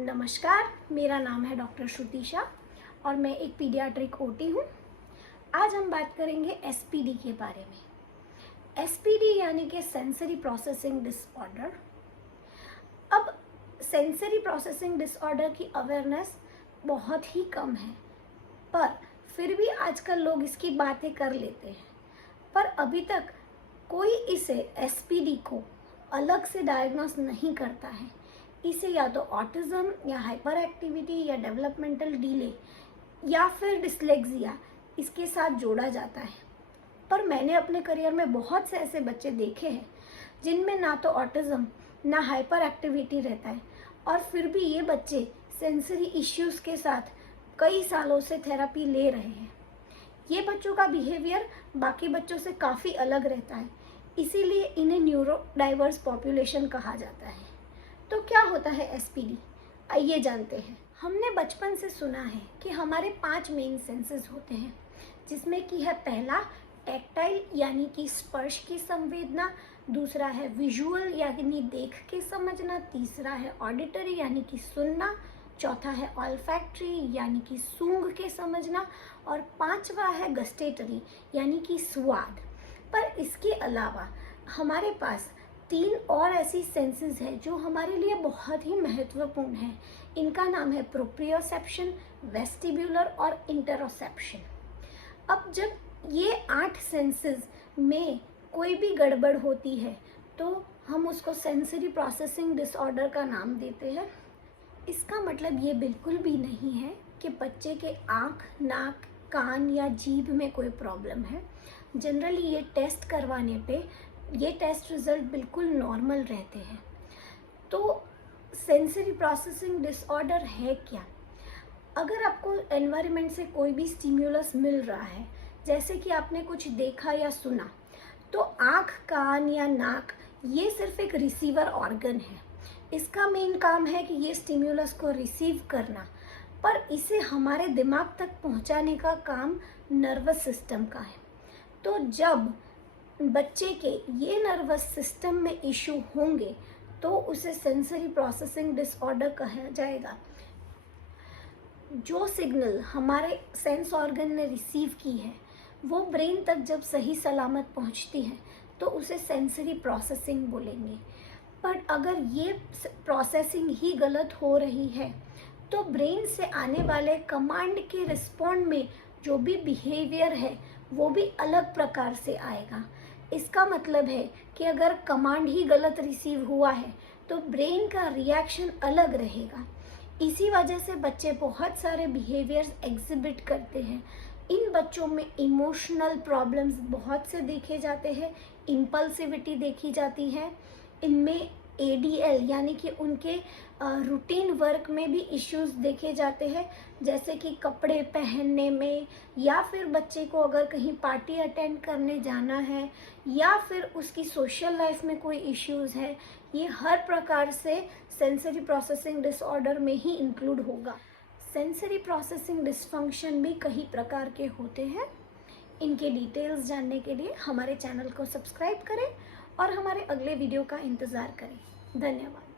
नमस्कार, मेरा नाम है डॉक्टर श्रुति शाह और मैं एक पीडियाट्रिक ओटी हूँ। आज हम बात करेंगे एसपीडी के बारे में। एसपीडी यानी कि सेंसरी प्रोसेसिंग डिसऑर्डर। अब सेंसरी प्रोसेसिंग डिसऑर्डर की अवेयरनेस बहुत ही कम है, पर फिर भी आजकल लोग इसकी बातें कर लेते हैं। पर अभी तक कोई इसे एसपीडी को अलग से डायग्नोस नहीं करता है। इसे या तो ऑटिज्म या हाइपर एक्टिविटी या डेवलपमेंटल डिले या फिर डिसलेक्सिया इसके साथ जोड़ा जाता है। पर मैंने अपने करियर में बहुत से ऐसे बच्चे देखे हैं जिनमें ना तो ऑटिज्म ना हाइपर एक्टिविटी रहता है, और फिर भी ये बच्चे सेंसरी इश्यूज़ के साथ कई सालों से थेरेपी ले रहे हैं। ये बच्चों का बिहेवियर बाकी बच्चों से काफ़ी अलग रहता है, इसीलिए इन्हें न्यूरो डाइवर्स पॉपुलेशन कहा जाता है। तो क्या होता है एसपीडी, आइए जानते हैं। हमने बचपन से सुना है कि हमारे 5 मेन सेंसेस होते हैं, जिसमें कि है पहला टैक्टाइल यानी कि स्पर्श की संवेदना, दूसरा है विजुअल यानी देख के समझना, तीसरा है ऑडिटरी यानी कि सुनना, चौथा है ऑल्फैक्टरी यानी कि सूंघ के समझना, और पांचवा है गस्टेटरी यानी कि स्वाद। पर इसके अलावा हमारे पास 3 और ऐसी सेंसेस हैं जो हमारे लिए बहुत ही महत्वपूर्ण हैं। इनका नाम है प्रोप्रियोसेप्शन, वेस्टिब्युलर और इंटरोसेप्शन। अब जब ये 8 सेंसेस में कोई भी गड़बड़ होती है तो हम उसको सेंसरी प्रोसेसिंग डिसऑर्डर का नाम देते हैं। इसका मतलब ये बिल्कुल भी नहीं है कि बच्चे के आँख, नाक, कान या जीभ में कोई प्रॉब्लम है। जनरली ये टेस्ट करवाने पे ये टेस्ट रिज़ल्ट बिल्कुल नॉर्मल रहते हैं। तो सेंसरी प्रोसेसिंग डिसऑर्डर है क्या? अगर आपको एनवायरनमेंट से कोई भी स्टिम्युलस मिल रहा है, जैसे कि आपने कुछ देखा या सुना, तो आँख, कान या नाक ये सिर्फ एक रिसीवर ऑर्गन है। इसका मेन काम है कि ये स्टिम्युलस को रिसीव करना, पर इसे हमारे दिमाग तक पहुंचाने का काम नर्वस सिस्टम का है। तो जब बच्चे के ये नर्वस सिस्टम में इशू होंगे तो उसे सेंसरी प्रोसेसिंग डिसऑर्डर कहा जाएगा। जो सिग्नल हमारे सेंस ऑर्गन ने रिसीव की है वो ब्रेन तक जब सही सलामत पहुंचती है तो उसे सेंसरी प्रोसेसिंग बोलेंगे। पर अगर ये प्रोसेसिंग ही गलत हो रही है तो ब्रेन से आने वाले कमांड के रिस्पॉन्ड में जो भी बिहेवियर है वो भी अलग प्रकार से आएगा। इसका मतलब है कि अगर कमांड ही गलत रिसीव हुआ है तो ब्रेन का रिएक्शन अलग रहेगा। इसी वजह से बच्चे बहुत सारे बिहेवियर्स एग्जिबिट करते हैं। इन बच्चों में इमोशनल प्रॉब्लम्स बहुत से देखे जाते हैं, इम्पल्सिविटी देखी जाती है। इनमें एडीएल यानी कि उनके रूटीन वर्क में भी इश्यूज देखे जाते हैं, जैसे कि कपड़े पहनने में, या फिर बच्चे को अगर कहीं पार्टी अटेंड करने जाना है, या फिर उसकी सोशल लाइफ में कोई इश्यूज है। ये हर प्रकार से सेंसरी प्रोसेसिंग डिसऑर्डर में ही इंक्लूड होगा। सेंसरी प्रोसेसिंग डिसफंक्शन भी कई प्रकार के होते हैं। इनके डिटेल्स जानने के लिए हमारे चैनल को सब्सक्राइब करें और हमारे अगले वीडियो का इंतज़ार करें। धन्यवाद।